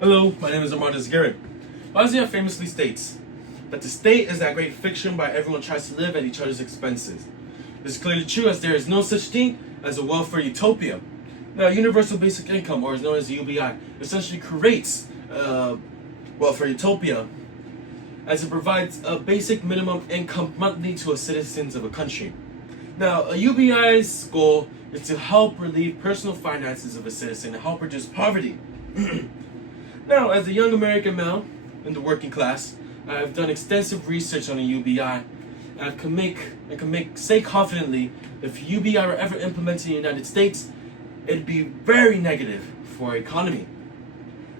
Hello, my name is Armandus Garrett. Isaiah famously states that the state is that great fiction by everyone tries to live at each other's expenses. This is clearly true as there is no such thing as a welfare utopia. Now, universal basic income, or is known as the UBI, essentially creates welfare utopia as it provides a basic minimum income monthly to citizens of a country. Now, a UBI's goal is to help relieve personal finances of a citizen and help reduce poverty. Now, as a young American male in the working class, I have done extensive research on the UBI, and I can say confidently, if UBI were ever implemented in the United States, it'd be very negative for our economy.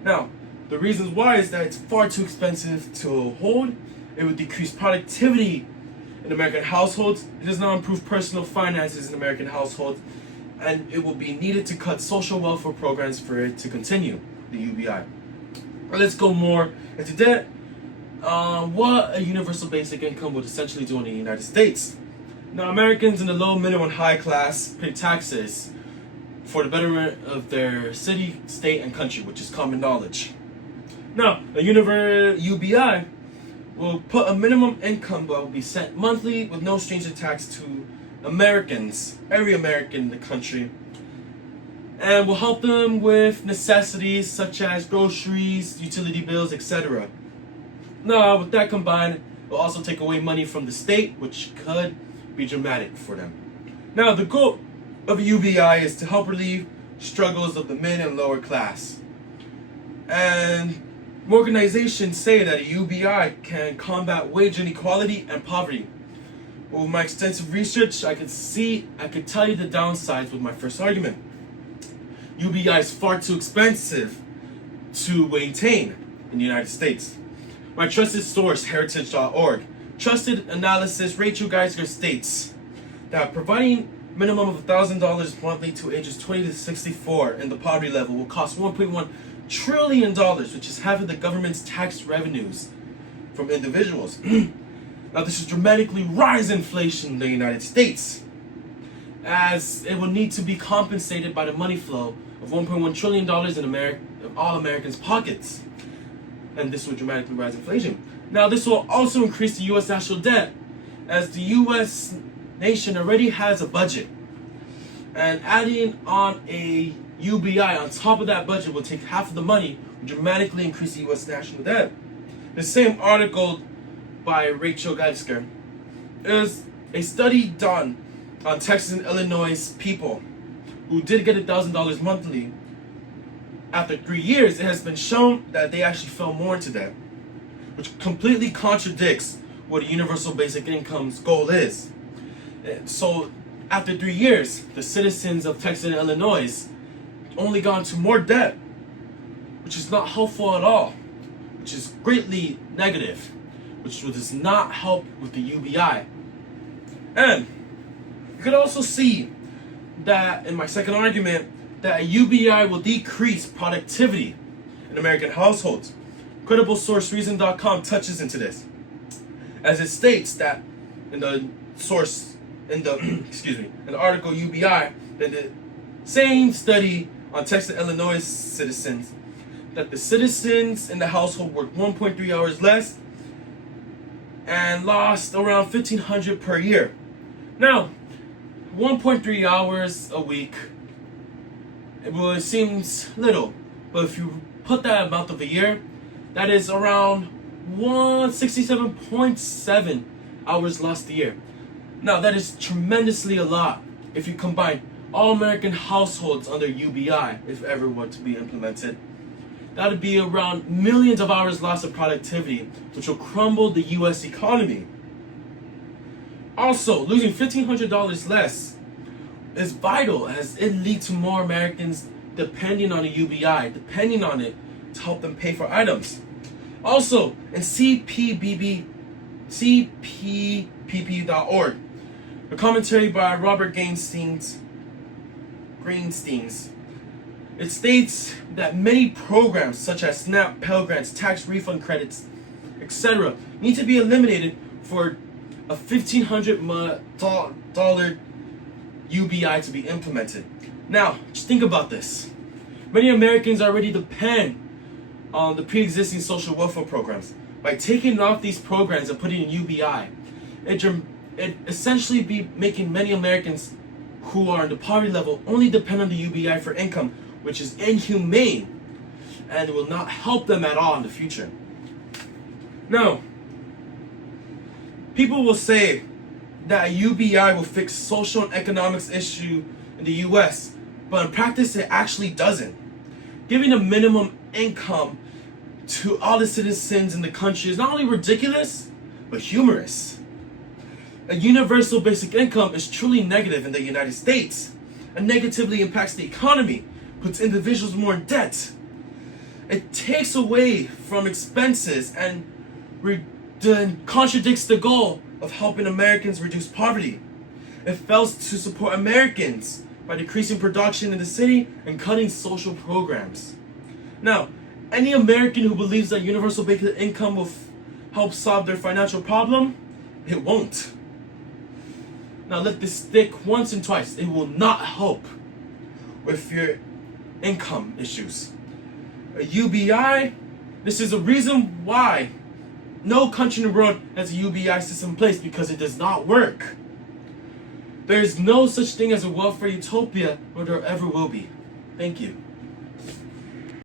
Now, the reasons why is that it's far too expensive to hold. It would decrease productivity in American households. It does not improve personal finances in American households, and it will be needed to cut social welfare programs for it to continue the UBI. Well, let's go more into that. What a universal basic income would essentially do in the United States. Now, Americans in the low, middle, and high class pay taxes for the betterment of their city, state, and country, which is common knowledge. Now, a UBI will put a minimum income that will be set monthly with no strings attached to Americans, every American in the country, and will help them with necessities such as groceries, utility bills, etc. Now, with that combined, it will also take away money from the state, which could be dramatic for them. Now, the goal of a UBI is to help relieve struggles of the mid and lower class. And organizations say that a UBI can combat wage inequality and poverty. With my extensive research, I could tell you the downsides with my first argument. UBI is far too expensive to maintain in the United States. My trusted source, heritage.org, trusted analysis Rachel Geisler states that providing minimum of $1,000 monthly to ages 20 to 64 in the poverty level will cost $1.1 trillion, which is half of the government's tax revenues from individuals. Now, this will dramatically rise inflation in the United States, as it will need to be compensated by the money flow of $1.1 trillion in all Americans' pockets. And this will dramatically rise inflation. Now, this will also increase the U.S. national debt, as the U.S. nation already has a budget. And adding on a UBI on top of that budget will take half of the money, and dramatically increase the U.S. national debt. The same article by Rachel Geisler is a study done on Texas and Illinois people who did get $1,000 monthly. After 3 years, it has been shown that they actually fell more into debt, which completely contradicts what a universal basic income's goal is. So, after 3 years, the citizens of Texas and Illinois only gone to more debt, which is not helpful at all, which is greatly negative, which does not help with the UBI. And you could also see that in my second argument that a UBI will decrease productivity in American households. Credible source reason.com touches into this, as it states that in the article UBI, that the same study on Texas and Illinois citizens, that the citizens in the household worked 1.3 hours less and lost around $1,500 per year. Now, 1.3 hours a week, it seems little, but if you put that amount of a year, that is around 167.7 hours lost a year. Now, that is tremendously a lot if you combine all American households under UBI, if ever were to be implemented. That would be around millions of hours lost of productivity, which will crumble the U.S. economy. Also, losing $1,500 less is vital, as it leads to more Americans depending on a UBI, depending on it to help them pay for items. Also, in CPPP.org, a commentary by Robert Greensteins, it states that many programs such as SNAP, Pell Grants, tax refund credits, etc. need to be eliminated for a $1,500 UBI to be implemented. Now, just think about this. Many Americans already depend the pre-existing social welfare programs. By taking off these programs and putting in UBI, it essentially be making many Americans who are in the poverty level only depend on the UBI for income, which is inhumane and will not help them at all in the future. Now, people will say that a UBI will fix social and economics issue in the US, but in practice it actually doesn't. Giving a minimum income to all the citizens in the country is not only ridiculous, but humorous. A universal basic income is truly negative in the United States and negatively impacts the economy, puts individuals more in debt. It takes away from expenses and contradicts the goal of helping Americans reduce poverty. It fails to support Americans by decreasing production in the city and cutting social programs. Now, any American who believes that universal basic income will help solve their financial problem, it won't. Now let this stick once and twice. It will not help with your income issues. A UBI, this is a reason why no country in the world has a UBI system in place, because it does not work. There is no such thing as a welfare utopia, or there ever will be. Thank you.